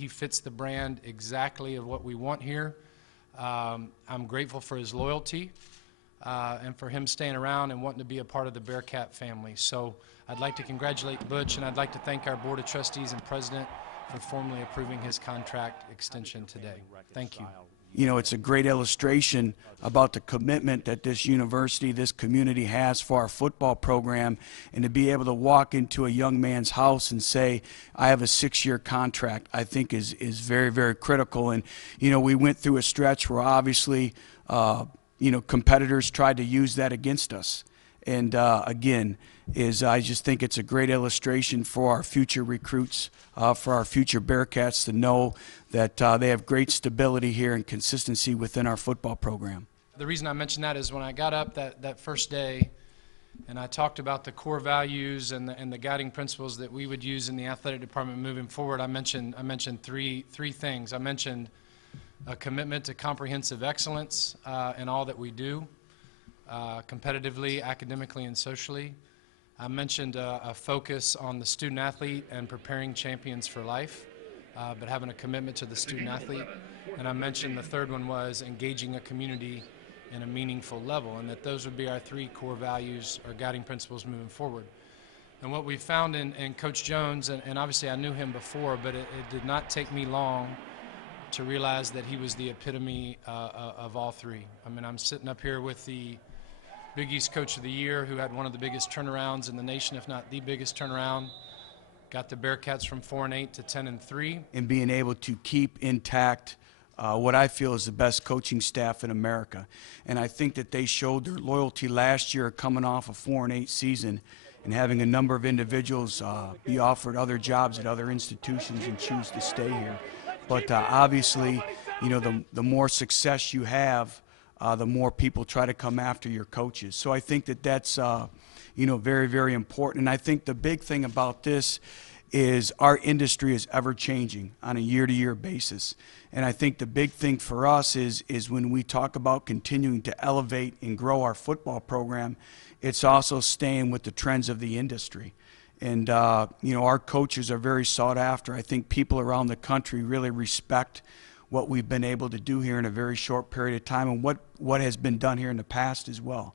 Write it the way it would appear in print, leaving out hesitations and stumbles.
He fits the brand exactly of what we want here. I'm grateful for his loyalty and for him staying around and wanting to be a part of the Bearcat family. So I'd like to congratulate Butch, and I'd like to thank our Board of Trustees and President for formally approving his contract extension today. Thank you. You know, it's a great illustration about the commitment that this university, this community has for our football program, and to be able to walk into a young man's house and say, I have a 6-year contract, I think is very, very critical. And, you know, we went through a stretch where obviously, you know, competitors tried to use that against us. And again, I just think it's a great illustration for our future recruits, for our future Bearcats to know that they have great stability here and consistency within our football program. The reason I mentioned that is when I got up that first day and I talked about the core values and the guiding principles that we would use in the athletic department moving forward, I mentioned three things. I mentioned a commitment to comprehensive excellence in all that we do, competitively, academically, and socially. I mentioned a focus on the student athlete and preparing champions for life, but having a commitment to the student athlete. And I mentioned the third one was engaging a community in a meaningful level, and that those would be our 3 core values or guiding principles moving forward. And what we found in Coach Jones, and obviously I knew him before, but it did not take me long to realize that he was the epitome of all 3. I mean, I'm sitting up here with the Big East Coach of the Year, who had one of the biggest turnarounds in the nation, if not the biggest turnaround. Got the Bearcats from 4-8 to 10-3. And being able to keep intact what I feel is the best coaching staff in America. And I think that they showed their loyalty last year coming off a 4-8 season and having a number of individuals be offered other jobs at other institutions and choose to stay here. But obviously, you know, the more success you have, the more people try to come after your coaches. So I think that that's, you know, very, very important. And I think the big thing about this is our industry is ever changing on a year-to-year basis. And I think the big thing for us is when we talk about continuing to elevate and grow our football program, it's also staying with the trends of the industry. And, you know, our coaches are very sought after. I think people around the country really respect what we've been able to do here in a very short period of time and what has been done here in the past as well.